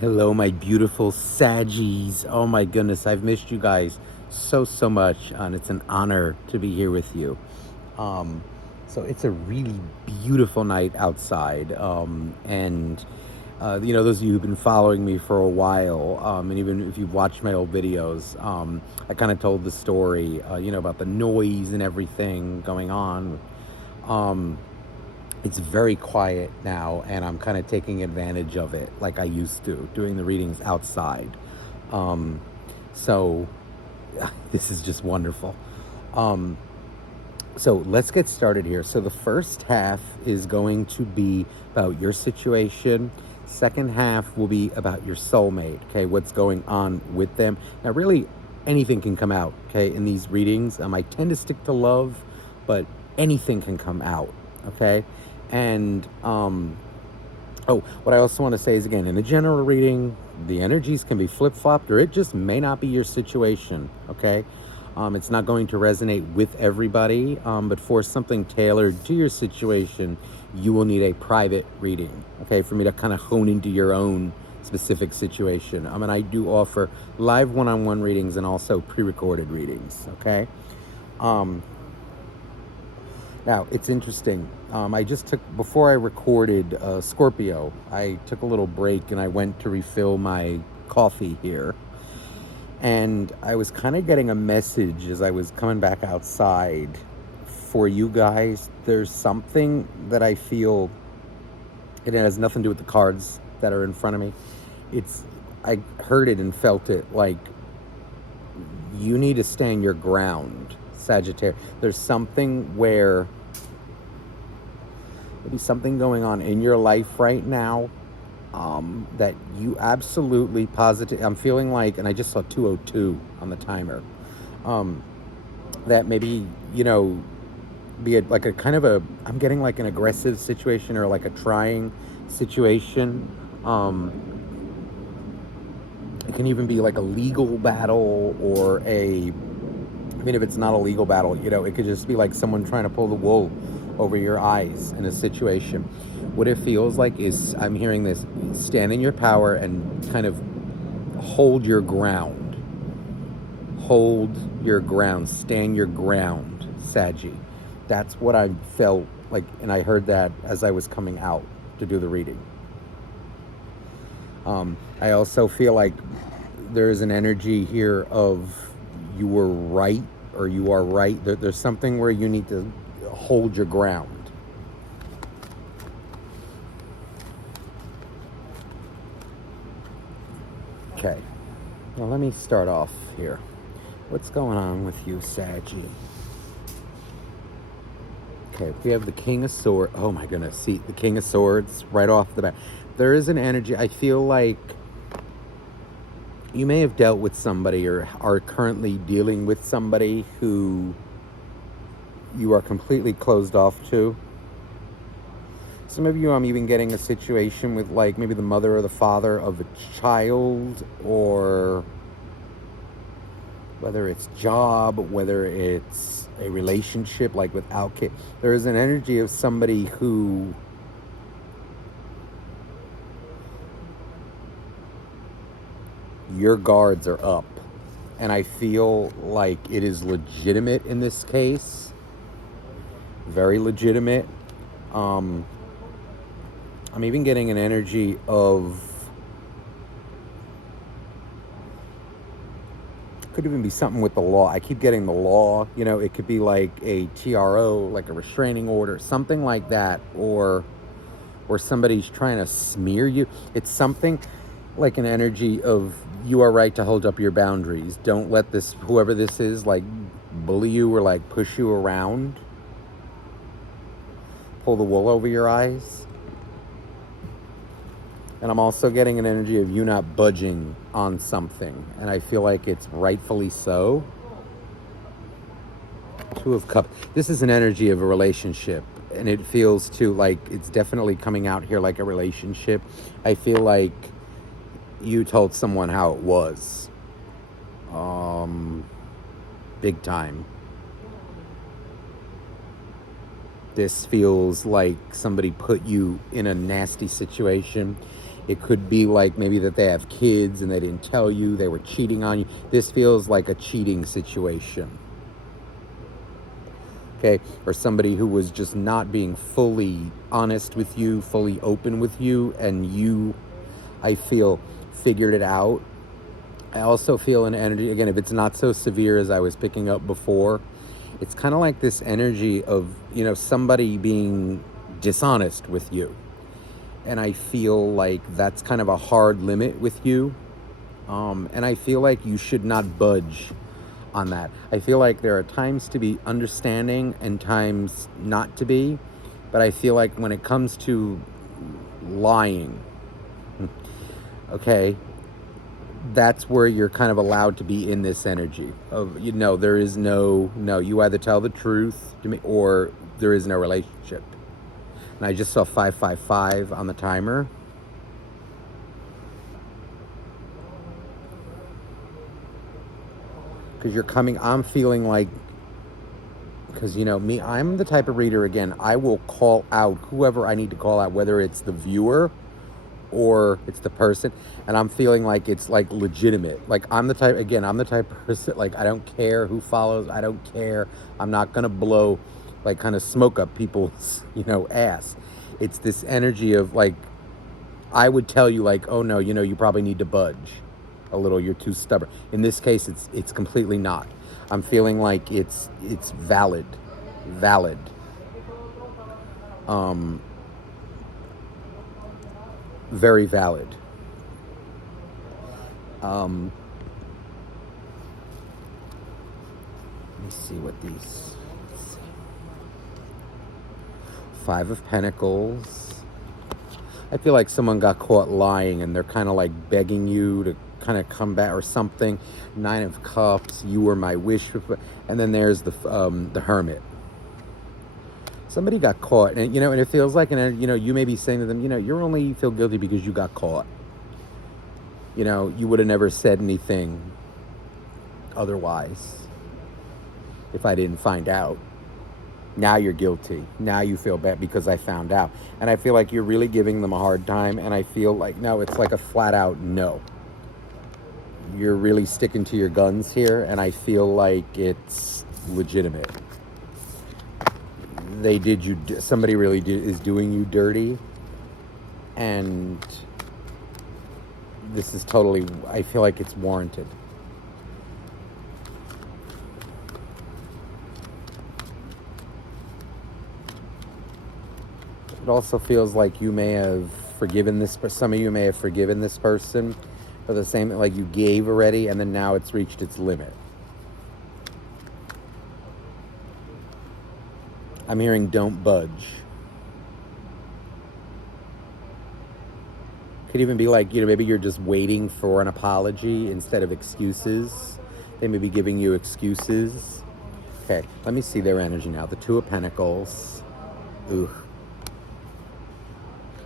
Hello, my beautiful Saggies. Oh my goodness, I've missed you guys so much, and it's an honor to be here with you. Um, so it's a really beautiful night outside, and those of you who've been following me for a while, and even if you've watched my old videos, I kind of told the story, about the noise and everything going on. Um, it's very quiet now, and I'm kind of taking advantage of it like I used to, doing the readings outside. Um, so this is just wonderful. Um, so let's get started here. So the first half is going to be about your situation. Second half will be about your soulmate. Okay, what's going on with them. Now, really, anything can come out. Okay, in these readings, I tend to stick to love, but anything can come out. Okay, and oh, what I also want to say is, again, in a general reading, the energies can be flip flopped, or it just may not be your situation. Okay. It's not going to resonate with everybody, but for something tailored to your situation, you will need a private reading, okay, for me to kind of hone into your own specific situation. And I do offer live one-on-one readings and also pre-recorded readings, okay? Um, Now, it's interesting. I just took, before I recorded Scorpio, I took a little break and I went to refill my coffee here. And I was kind of getting a message as I was coming back outside for you guys. There's something that I feel, it has nothing to do with the cards that are in front of me. I heard it and felt it, like you need to stand your ground, Sagittarius. There's something where, maybe something going on in your life right now, that you absolutely positive. I'm feeling like, and I just saw 202 on the timer. That maybe, be like a kind of a, I'm getting like an aggressive situation or like a trying situation. It can even be like a legal battle, or if it's not a legal battle, it could just be like someone trying to pull the wool over your eyes in a situation. What it feels like is, I'm hearing this: stand in your power and kind of hold your ground. Hold your ground. Stand your ground, Saggy. That's what I felt like, and I heard that as I was coming out to do the reading. I also feel like there's an energy here of you were right, or you are right. There's something where you need to hold your ground. Okay, well, let me start off here. What's going on with you, Saggy? Okay, we have the King of Swords. Oh my goodness, see, the King of Swords right off the bat. There is an energy, I feel like you may have dealt with somebody or are currently dealing with somebody who you are completely closed off to. Some of you, I'm even getting a situation with, like, maybe the mother or the father of a child, or whether it's job, whether it's a relationship, like without kids. There is an energy of somebody who your guards are up. And I feel like it is legitimate in this case. Very legitimate. I'm even getting an energy of, could even be something with the law. I keep getting the law, it could be like a TRO, like a restraining order, something like that, or somebody's trying to smear you. It's something like an energy of, you are right to hold up your boundaries. Don't let this, whoever this is, like bully you or like push you around, pull the wool over your eyes. And I'm also getting an energy of you not budging on something. And I feel like it's rightfully so. Two of Cups. This is an energy of a relationship. And it feels too like it's definitely coming out here like a relationship. I feel like you told someone how it was. Big time. This feels like somebody put you in a nasty situation. It could be like maybe that they have kids and they didn't tell you, they were cheating on you. This feels like a cheating situation. Okay, or somebody who was just not being fully honest with you, fully open with you, and you, I feel, figured it out. I also feel an energy, again, if it's not so severe as I was picking up before, it's kind of like this energy of, somebody being dishonest with you. And I feel like that's kind of a hard limit with you. And I feel like you should not budge on that. I feel like there are times to be understanding and times not to be. But I feel like when it comes to lying, okay, that's where you're kind of allowed to be in this energy of, there is no, you either tell the truth to me or there is no relationship. And I just saw 555 on the timer. Because I'm feeling like, because me, I'm the type of reader, again, I will call out whoever I need to call out, whether it's the viewer or it's the person, and I'm feeling like it's like legitimate. Like I'm the type of person, like I don't care who follows, I don't care. I'm not gonna blow, like kind of smoke up people's, ass. It's this energy of like, I would tell you like, oh no, you probably need to budge a little, you're too stubborn. In this case, it's completely not. I'm feeling like it's valid. Very valid. Let me see what these. Let's see. 5 of Pentacles. I feel like someone got caught lying and they're kind of like begging you to kind of come back or something. 9 of Cups. You were my wish. And then there's the Hermit. Somebody got caught, and and it feels like, you may be saying to them, you only feel guilty because you got caught. You would have never said anything otherwise if I didn't find out. Now you're guilty. Now you feel bad because I found out. And I feel like you're really giving them a hard time, and I feel like, no, it's like a flat out no. You're really sticking to your guns here, and I feel like it's legitimate. Somebody really is doing you dirty, and this is totally, I feel like it's warranted. It also feels like you may have forgiven some of you may have forgiven this person for the same, like you gave already, and then now it's reached its limit. I'm hearing don't budge. Could even be like, maybe you're just waiting for an apology instead of excuses. They may be giving you excuses. Okay, let me see their energy now. The 2 of Pentacles. Ooh.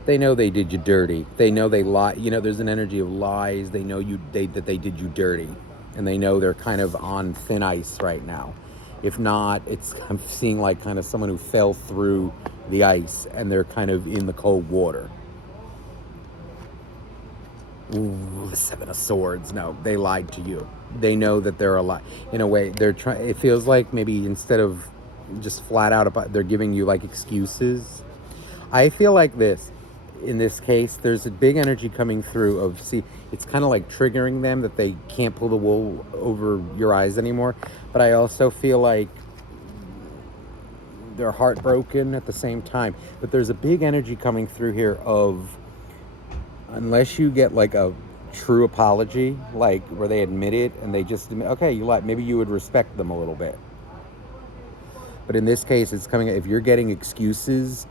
They know they did you dirty. They know they lie. There's an energy of lies. They know that they did you dirty. And they know they're kind of on thin ice right now. If not, I'm seeing like kind of someone who fell through the ice and they're kind of in the cold water. Ooh, the 7 of Swords. No, they lied to you. They know that they're a lie. In a way, they're trying. It feels like maybe instead of just flat out, they're giving you like excuses. I feel like this. In this case, there's a big energy coming through of, it's kind of like triggering them that they can't pull the wool over your eyes anymore. But I also feel like they're heartbroken at the same time. But there's a big energy coming through here of, unless you get like a true apology, like where they admit it and they just, okay, you lied, maybe you would respect them a little bit. But in this case, it's coming, if you're getting excuses,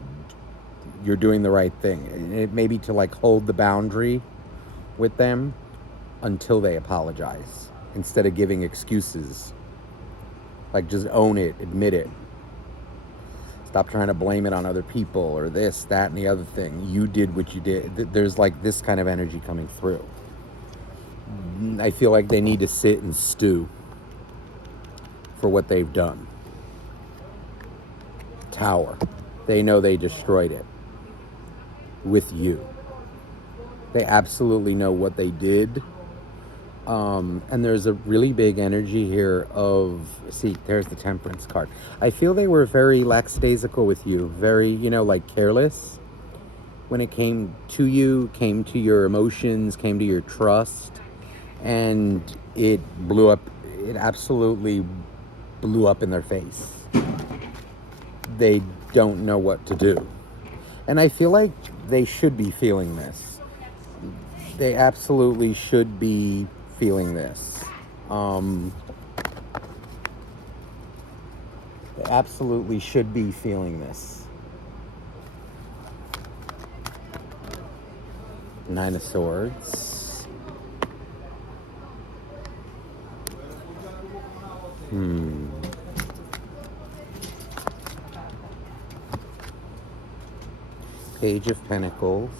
you're doing the right thing. It may be to like hold the boundary with them until they apologize instead of giving excuses. Like just own it, admit it. Stop trying to blame it on other people or this, that, and the other thing. You did what you did. There's like this kind of energy coming through. I feel like they need to sit and stew for what they've done. Tower. They know they destroyed it with you. They absolutely know what they did. And there's a really big energy here of, see, there's the Temperance card. I feel they were very lackadaisical with you, very, like careless when it came to you, came to your emotions, came to your trust, and it blew up. It absolutely blew up in their face. They don't know what to do. And I feel like they should be feeling this. They absolutely should be feeling this. They absolutely should be feeling this. Nine of Swords. Page of Pentacles.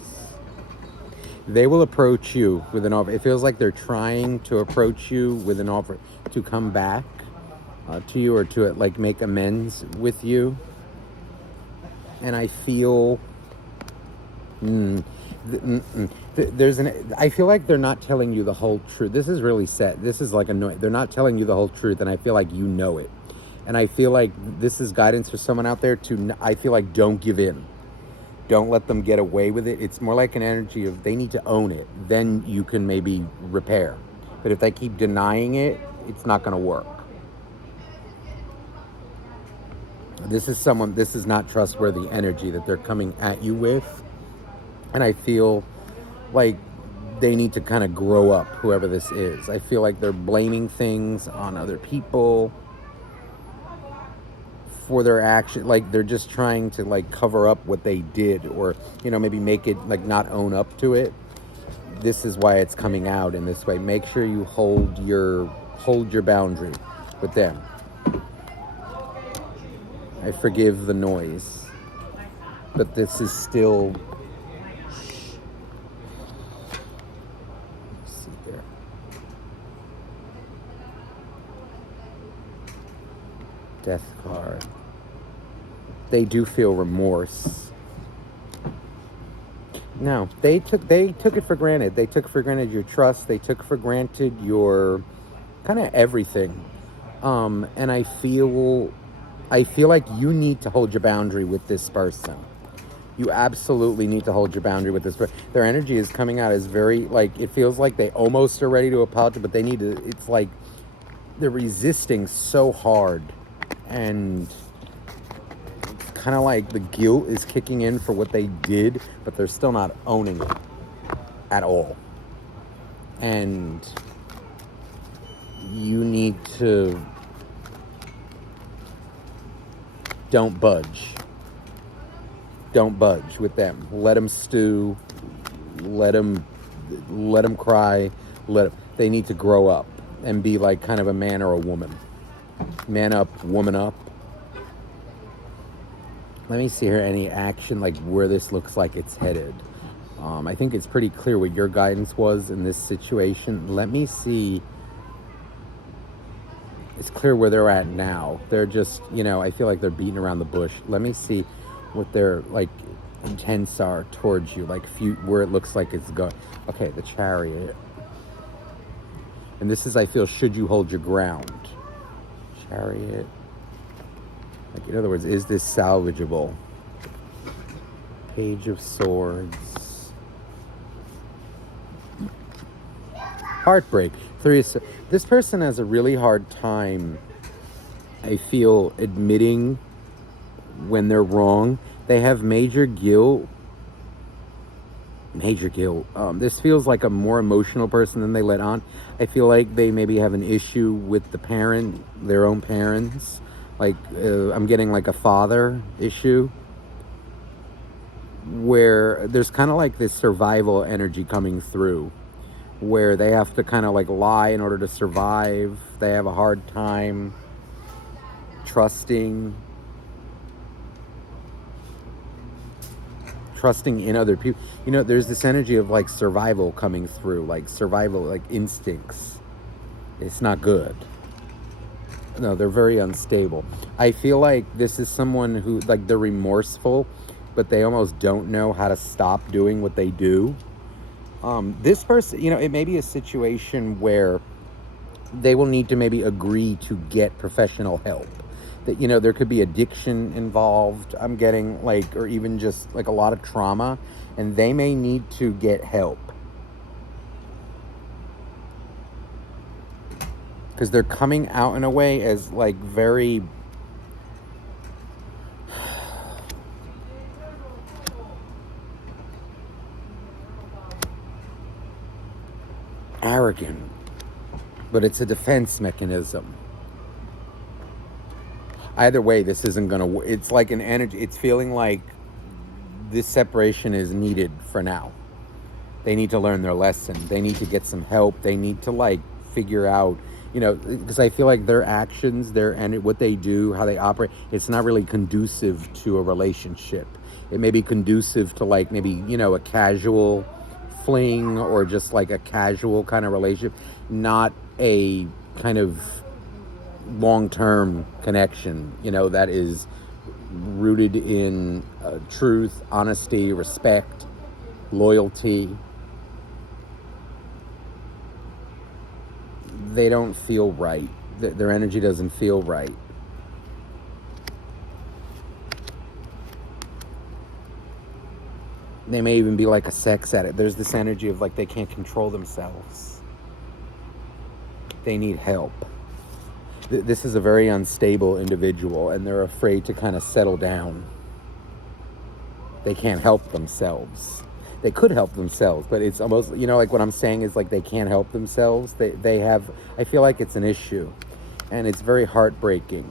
They will approach you with an offer. It feels like they're trying to approach you with an offer to come back to you, or to like make amends with you. And I feel I feel like they're not telling you the whole truth. This is really sad. This is like annoying. They're not telling you the whole truth, and I feel like you know it. And I feel like this is guidance for someone out there I feel like don't give in. Don't let them get away with it. It's more like an energy of they need to own it. Then you can maybe repair. But if they keep denying it, it's not going to work. This is not trustworthy energy that they're coming at you with. And I feel like they need to kind of grow up, whoever this is. I feel like they're blaming things on other people for their action. Like they're just trying to like cover up what they did, or maybe make it like not own up to it. This is why it's coming out in this way. Make sure you hold your boundary with them. I forgive the noise, but this is still. Let's see there. Death card. They do feel remorse. No, they took it for granted. They took for granted your trust. They took for granted your kind of everything. And I feel like you need to hold your boundary with this person. You absolutely need to hold your boundary with this person. Their energy is coming out as very, like, it feels like they almost are ready to apologize, but they need to, it's like they're resisting so hard. And it's kind of like the guilt is kicking in for what they did, but they're still not owning it at all. And you need to don't budge. Don't budge with them. Let them stew. Let them cry. They need to grow up and be like kind of a man or a woman. Man up, woman up. Let me see here any action, like where this looks like it's headed. I think it's pretty clear what your guidance was in this situation. Let me see. It's clear where they're at now. They're just, I feel like they're beating around the bush. Let me see what their like intents are towards you, like where it looks like it's going. Okay, the Chariot. And this is, I feel, should you hold your ground? Chariot. Like, in other words, is this salvageable? Page of Swords. Heartbreak. This person has a really hard time, I feel, admitting when they're wrong. They have major guilt. This feels like a more emotional person than they let on. I feel like they maybe have an issue with their own parents. Like, I'm getting like a father issue, where there's kind of like this survival energy coming through, where they have to kind of like lie in order to survive. They have a hard time trusting in other people. There's this energy of like survival coming through, like survival, like instincts. It's not good. No, they're very unstable. I feel like this is someone who, like, they're remorseful, but they almost don't know how to stop doing what they do. This person, it may be a situation where they will need to maybe agree to get professional help. That, there could be addiction involved, I'm getting, like, or even just like a lot of trauma, and they may need to get help. Because they're coming out in a way as like very arrogant, but it's a defense mechanism. Either way, this isn't gonna. It's like an energy. It's feeling like this separation is needed for now. They need to learn their lesson. They need to get some help. They need to like figure out, because I feel like their actions, and what they do, how they operate, it's not really conducive to a relationship. It may be conducive to like maybe, a casual fling or just like a casual kind of relationship, not a kind of long-term connection, that is rooted in truth, honesty, respect, loyalty. They don't feel right. Their energy doesn't feel right. They may even be like a sex addict. There's this energy of like they can't control themselves. They need help. This is a very unstable individual, and they're afraid to kind of settle down. They can't help themselves. They could help themselves, but it's almost, like what I'm saying is like they can't help themselves. They have, I feel like it's an issue, and it's very heartbreaking.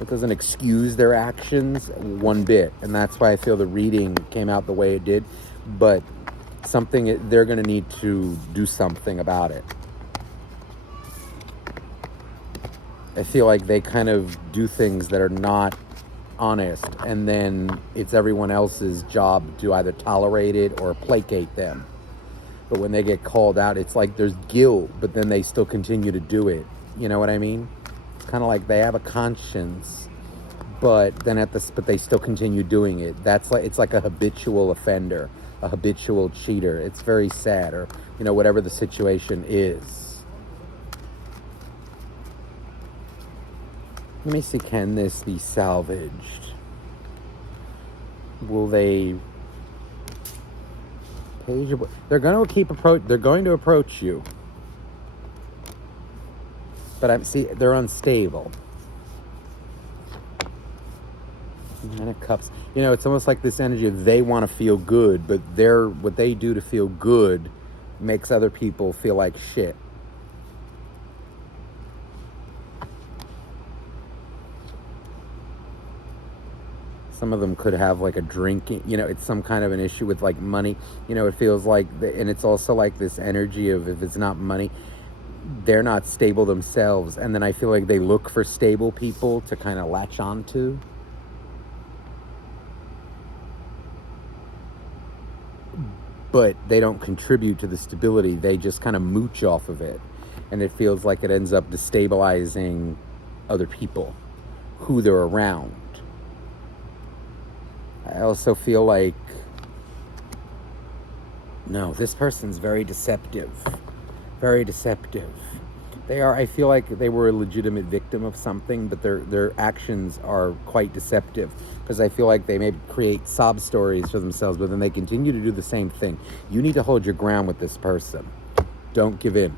It doesn't excuse their actions one bit, and that's why I feel the reading came out the way it did, but they're going to need to do something about it. I feel like they kind of do things that are not honest, and then it's everyone else's job to either tolerate it or placate them. But when they get called out, it's like there's guilt, but then they still continue to do it. You know what I mean? It's kind of like they have a conscience, but then but they still continue doing it. It's like a habitual offender, a habitual cheater. It's very sad, or whatever the situation is. Let me see, can this be salvaged? Will they... They're going to approach you. But they're unstable. Nine of Cups. It's almost like this energy of they want to feel good, but what they do to feel good makes other people feel like shit. Some of them could have like a drinking, it's some kind of an issue with like money. It feels like, and it's also like this energy of if it's not money, they're not stable themselves. And then I feel like they look for stable people to kind of latch onto. But they don't contribute to the stability. They just kind of mooch off of it. And it feels like it ends up destabilizing other people who they're around. I also feel like, no, this person's very deceptive. Very deceptive. I feel like they were a legitimate victim of something, but their actions are quite deceptive. Because I feel like they may create sob stories for themselves, but then they continue to do the same thing. You need to hold your ground with this person. Don't give in.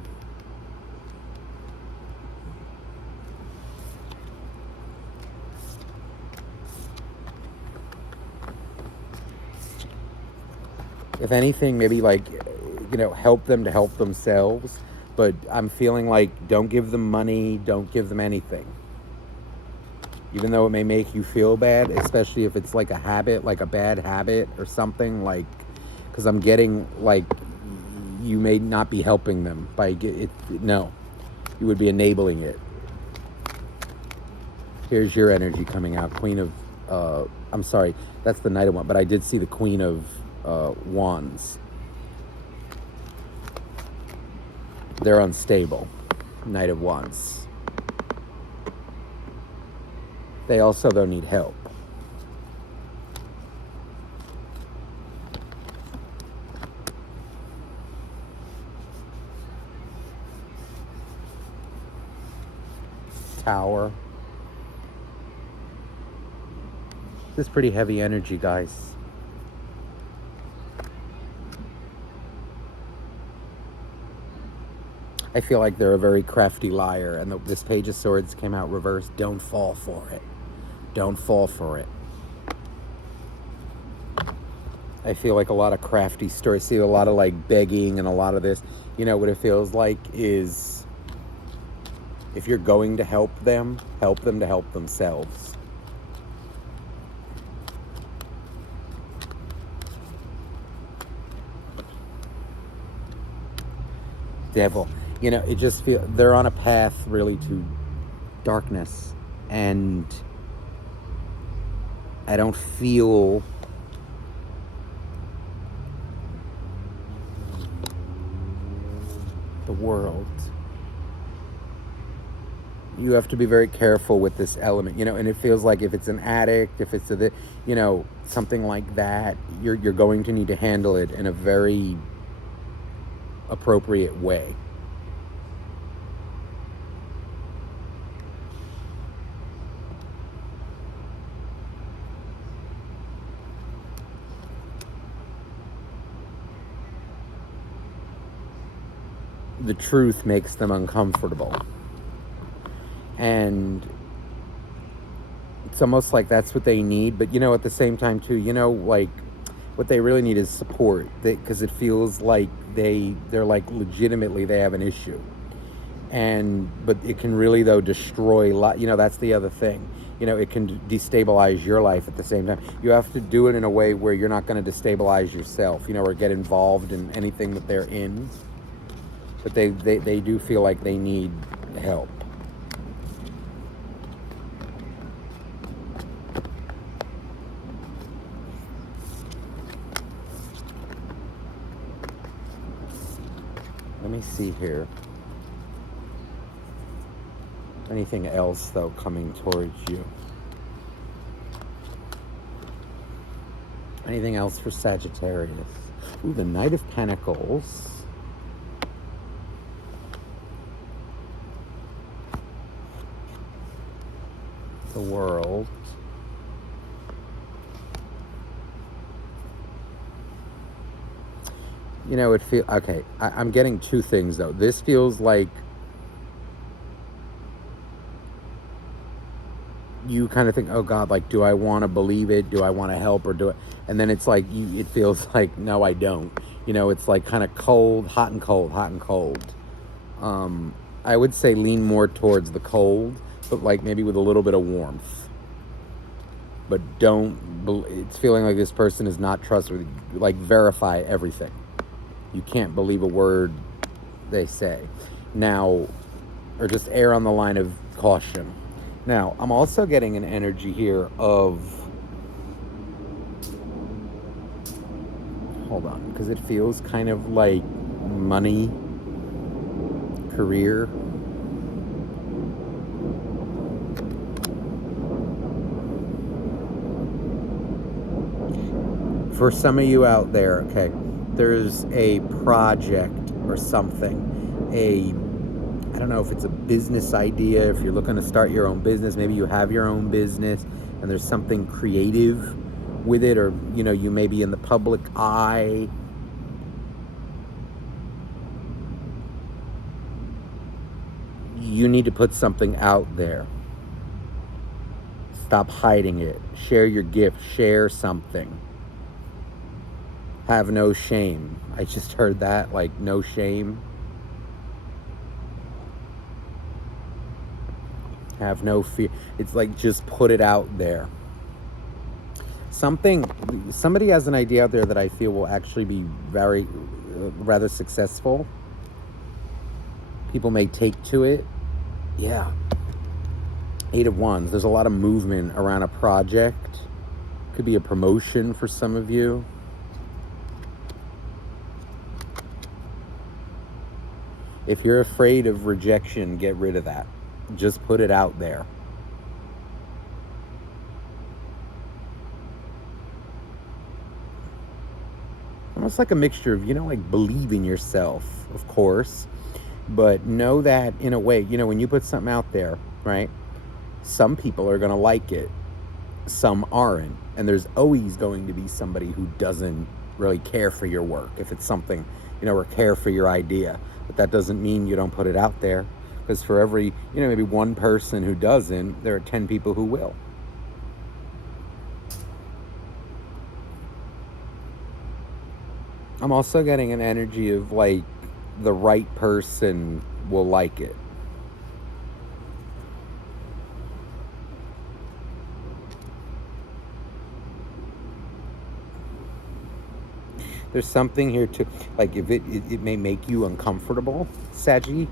If anything, maybe like, help them to help themselves. But I'm feeling like don't give them money, don't give them anything. Even though it may make you feel bad, especially if it's like a habit, like a bad habit or something, like, because I'm getting like you may not be helping them by it. No, you would be enabling it. Here's your energy coming out. Queen of, I'm sorry, that's the Knight of Wands, but I did see the Queen of Wands. They're unstable. Knight of Wands. They also, though, need help. Tower. This is pretty heavy energy, guys. I feel like they're a very crafty liar, and this Page of Swords came out reversed. Don't fall for it. Don't fall for it. I feel like a lot of crafty stories. See a lot of like begging and a lot of this. You know what it feels like is if you're going to help them to help themselves. Devil. You know, it just feels they're on a path really to darkness, and I don't feel the world. You have to be very careful with this element, you know, and it feels like if it's an addict, if it's you know, something like that, you're going to need to handle it in a very appropriate way. The truth makes them uncomfortable. And it's almost like that's what they need. But, you know, at the same time, too, you know, like, what they really need is support. Because it feels like they're like, legitimately, they have an issue. But it can really, though, destroy, you know, that's the other thing. You know, it can destabilize your life at the same time. You have to do it in a way where you're not going to destabilize yourself, you know, or get involved in anything that they're in. But they do feel like they need help. Let me see here. Anything else, though, coming towards you? Anything else for Sagittarius? Ooh, the Knight of Pentacles. The World. You know, it feels... Okay, I'm getting two things, though. This feels like you kind of think, oh God, like, do I want to believe it? Do I want to help, or do it? And then it's like, it feels like, no, I don't. You know, it's like kind of cold, hot and cold, hot and cold. I would say lean more towards the cold, but like maybe with a little bit of warmth. But it's feeling like this person is not trustworthy. Like, verify everything. You can't believe a word they say. Now, or just err on the line of caution. Now, I'm also getting an energy here of... Hold on, because it feels kind of like money, career. For some of you out there, okay, there's a project or something, I don't know if it's a business idea, if you're looking to start your own business, maybe you have your own business and there's something creative with it, or, you know, you may be in the public eye. You need to put something out there. Stop hiding it. Share your gift. Share something. Have no shame. I just heard that, like, no shame. Have no fear. It's like, just put it out there. Somebody has an idea out there that I feel will actually be rather successful. People may take to it. Yeah. 8 of Wands. There's a lot of movement around a project. Could be a promotion for some of you. If you're afraid of rejection, get rid of that. Just put it out there. Almost like a mixture of, you know, like, believe in yourself, of course, but know that in a way, you know, when you put something out there, right? Some people are going to like it, some aren't. And there's always going to be somebody who doesn't really care for your work if it's something, or care for your idea. But that doesn't mean you don't put it out there, because for every, maybe one person who doesn't, there are 10 people who will. I'm also getting an energy of like the right person will like it. There's something here to, like, if it may make you uncomfortable, Saggy,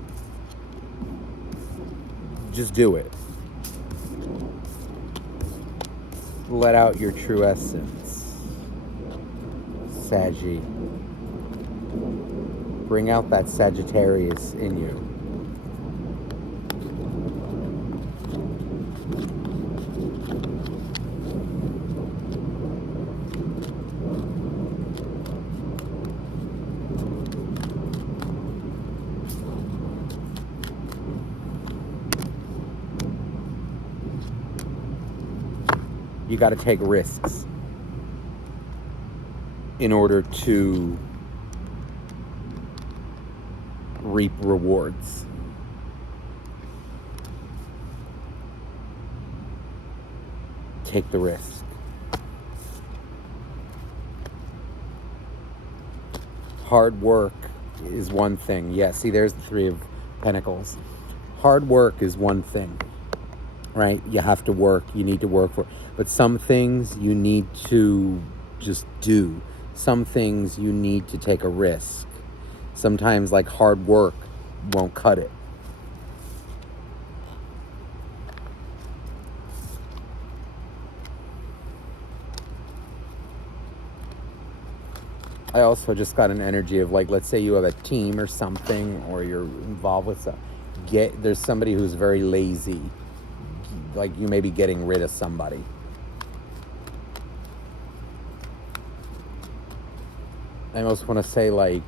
just do it. Let out your true essence, Saggy. Bring out that Sagittarius in you. You got to take risks in order to reap rewards. Take the risk. Hard work is one thing. Yeah, see, there's the Three of Pentacles. Hard work is one thing, right? You have to work. You need to work for. But some things you need to just do. Some things you need to take a risk. Sometimes, like, hard work won't cut it. I also just got an energy of, like, let's say you have a team or something, or you're involved with some. There's somebody who's very lazy. Like, you may be getting rid of somebody. I almost want to say, like,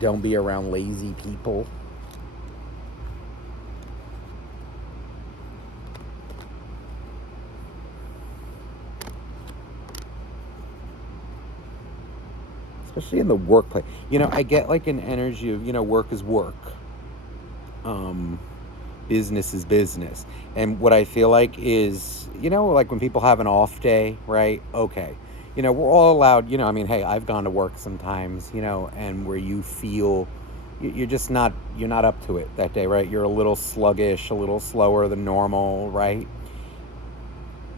don't be around lazy people. Especially in the workplace. I get like an energy of, work is work. Business is business. And what I feel like is, like when people have an off day, right? Okay. We're all allowed, hey, I've gone to work sometimes, and where you feel you're just not, you're not up to it that day, right? You're a little sluggish, a little slower than normal, right?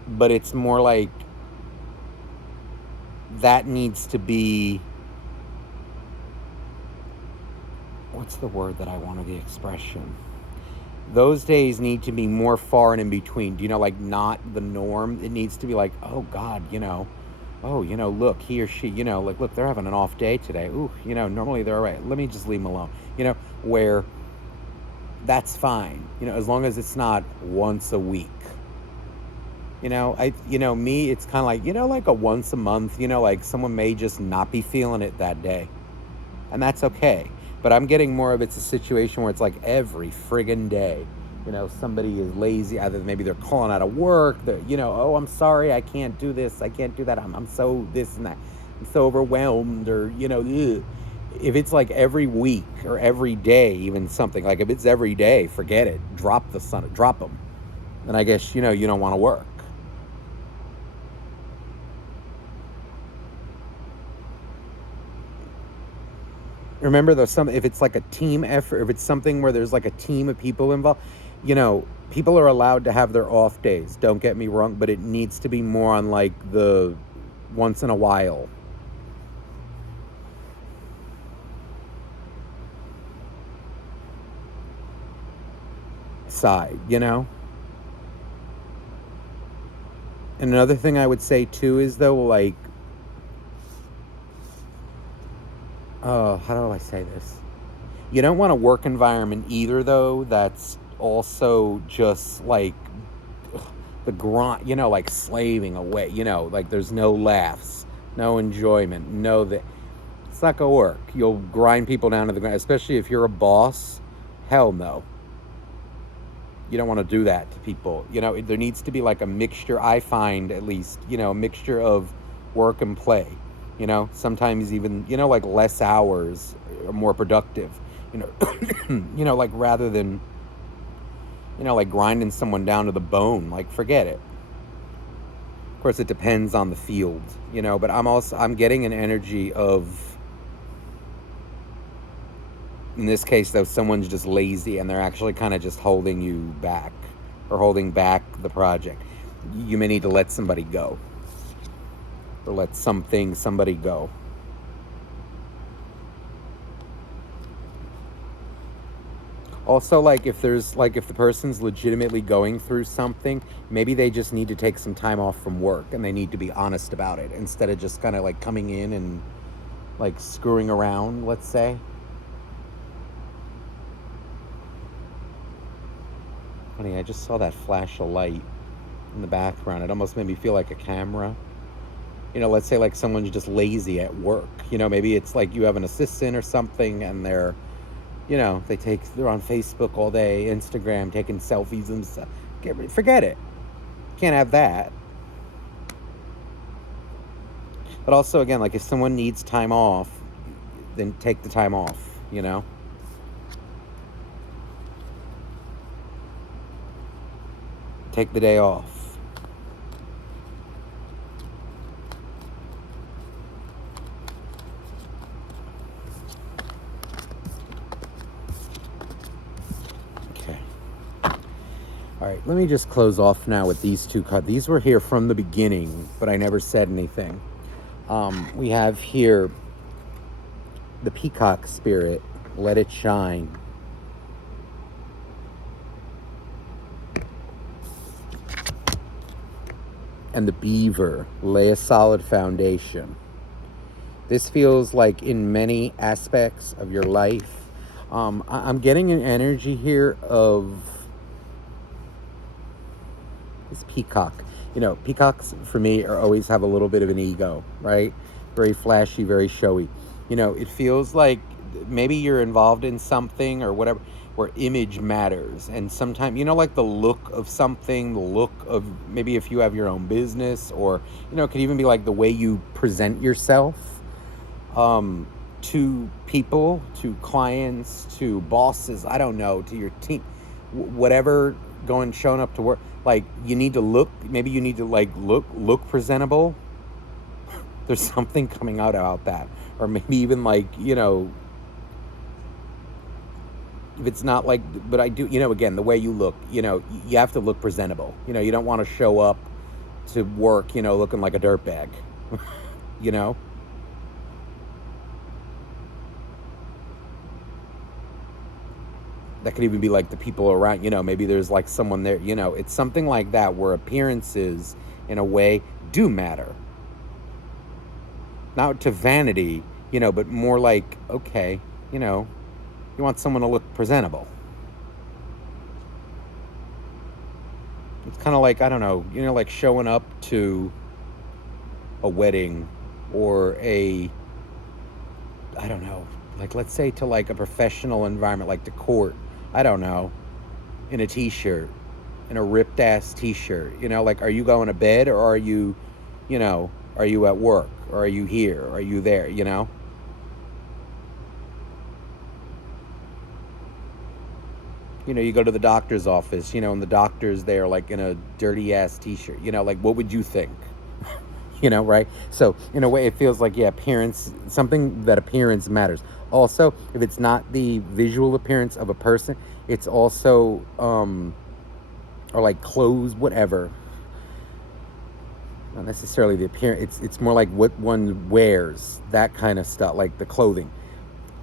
But it's more like that needs to be, what's the word that I want, the expression? Those days need to be more far and in between. Like, not the norm. It needs to be like, oh God, look, he or she, like, look, they're having an off day today. Ooh, normally they're all right. Let me just leave them alone. Where that's fine, as long as it's not once a week. Me, it's kind of like, like a once a month, like someone may just not be feeling it that day. And that's okay. But I'm getting more of, it's a situation where it's like every friggin' day, somebody is lazy. Either maybe they're calling out of work. They're, oh, I'm sorry, I can't do this. I can't do that. I'm so this and that. I'm so overwhelmed, or, ugh. If it's like every week or every day, even something, like if it's every day, forget it. Drop them. Then I guess, you don't want to work. Remember, though, if it's like a team effort, if it's something where there's like a team of people involved, people are allowed to have their off days. Don't get me wrong, but it needs to be more on like the once in a while side, And another thing I would say too is, though, like, how do I say this? You don't want a work environment either, though, that's also just like the grind, like slaving away, like there's no laughs, no enjoyment, it's not gonna work. You'll grind people down to the ground, especially if you're a boss. Hell no. You don't want to do that to people. There needs to be like a mixture, I find at least, a mixture of work and play. Sometimes even, like less hours are more productive. You like rather than, like grinding someone down to the bone, like forget it. Of course, it depends on the field, but I'm getting an energy of, in this case, though, someone's just lazy and they're actually kind of just holding you back or holding back the project. You may need to let somebody go or let somebody go. Also, like if the person's legitimately going through something, maybe they just need to take some time off from work and they need to be honest about it instead of just kind of like coming in and like screwing around, let's say. Honey, I just saw that flash of light in the background. It almost made me feel like a camera. Let's say like someone's just lazy at work. Maybe it's like you have an assistant or something and they're on Facebook all day, Instagram, taking selfies and stuff. Forget it. Can't have that. But also, again, like if someone needs time off, then take the time off, Take the day off. All right, let me just close off now with these two cards. These were here from the beginning, but I never said anything. We have here the Peacock Spirit, Let It Shine. And the Beaver, Lay a Solid Foundation. This feels like in many aspects of your life, I'm getting an energy here of this peacock. Peacocks for me always have a little bit of an ego, right? Very flashy, very showy. It feels like maybe you're involved in something or whatever where image matters. And sometimes, like the look of something, the look of maybe if you have your own business or, it could even be like the way you present yourself to people, to clients, to bosses, I don't know, to your team, whatever, showing up to work. Like you need to look look presentable. There's something coming out about that. Or maybe even like, if it's not like, but I do, again, the way you look, you have to look presentable. You don't want to show up to work, looking like a dirtbag, That could even be like the people around, maybe there's like someone there, it's something like that where appearances in a way do matter. Not to vanity, but more like, okay, you want someone to look presentable. It's kind of like, I don't know, like showing up to a wedding or I don't know, like let's say to like a professional environment, like the court, I don't know, in a t-shirt, in a ripped ass t-shirt, like are you going to bed or are you are you at work or are you here or are you there, you go to the doctor's office, and the doctor's there like in a dirty ass t-shirt, like what would you think? Right? So in a way it feels like, yeah, appearance, something that appearance matters. Also, if it's not the visual appearance of a person, it's also or like clothes, whatever. Not necessarily the appearance, it's more like what one wears, that kind of stuff, like the clothing.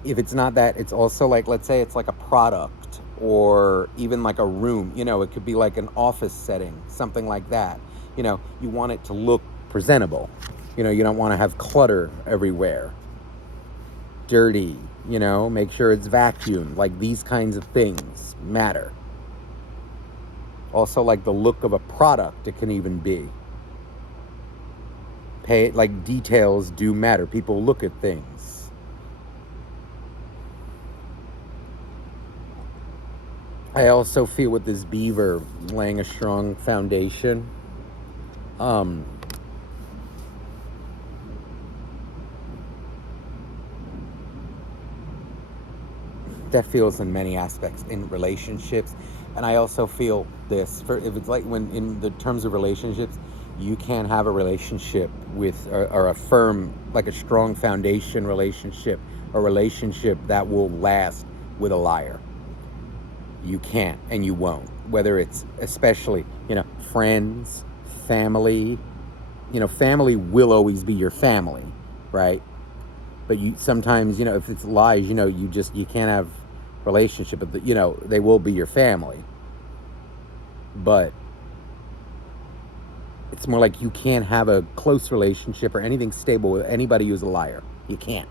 If it's not that, it's also like, let's say it's like a product or even like a room, it could be like an office setting, something like that. You want it to look presentable. You don't want to have clutter everywhere. Dirty, make sure it's vacuumed. Like these kinds of things matter. Also, like the look of a product, it can even be. Like details do matter. People look at things. I also feel with this beaver laying a strong foundation. That feels in many aspects in relationships. And I also feel this for if it's like when in the terms of relationships, you can't have a relationship with or a firm, like a strong foundation relationship, a relationship that will last with a liar. You can't and you won't. Whether it's especially, friends, family, family will always be your family, right? But you sometimes, if it's lies, you can't have relationship, but they will be your family. But it's more like you can't have a close relationship or anything stable with anybody who's a liar. You can't.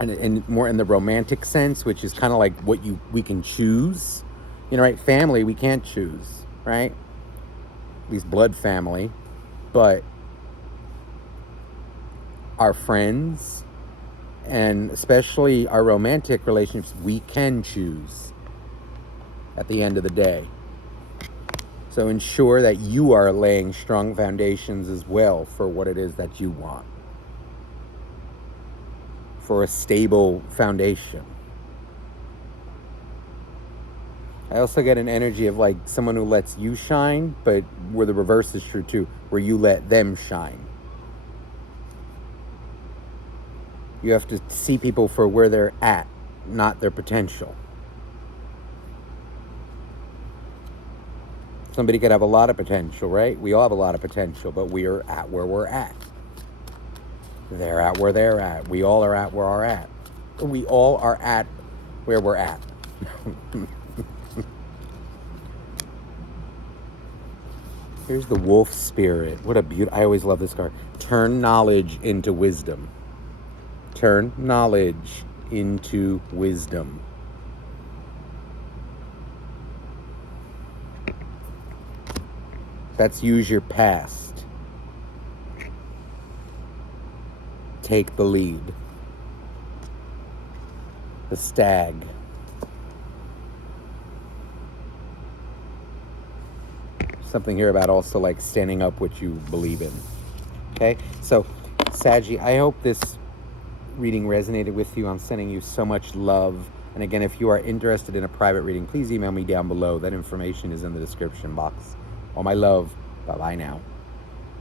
And more in the romantic sense, which is kind of like what we can choose, right? Family we can't choose, right? At least blood family, but our friends and especially our romantic relationships we can choose at the end of the day. So ensure that you are laying strong foundations as well for what it is that you want, for a stable foundation. I also get an energy of like someone who lets you shine, but where the reverse is true too, where you let them shine. You have to see people for where they're at, not their potential. Somebody could have a lot of potential, right? We all have a lot of potential, but we are at where we're at. They're at where they're at. We all are at where we're at. We all are at where we're at. Here's the wolf spirit. What a beautiful... I always love this card. Turn knowledge into wisdom. Turn knowledge into wisdom. That's use your past. Take the lead. The stag. Something here about also like standing up what you believe in. Okay? So, Saggy, I hope this reading resonated with you. I'm sending you so much love. And again, if you are interested in a private reading, please email me down below. That information is in the description box. All my love. Bye-bye now.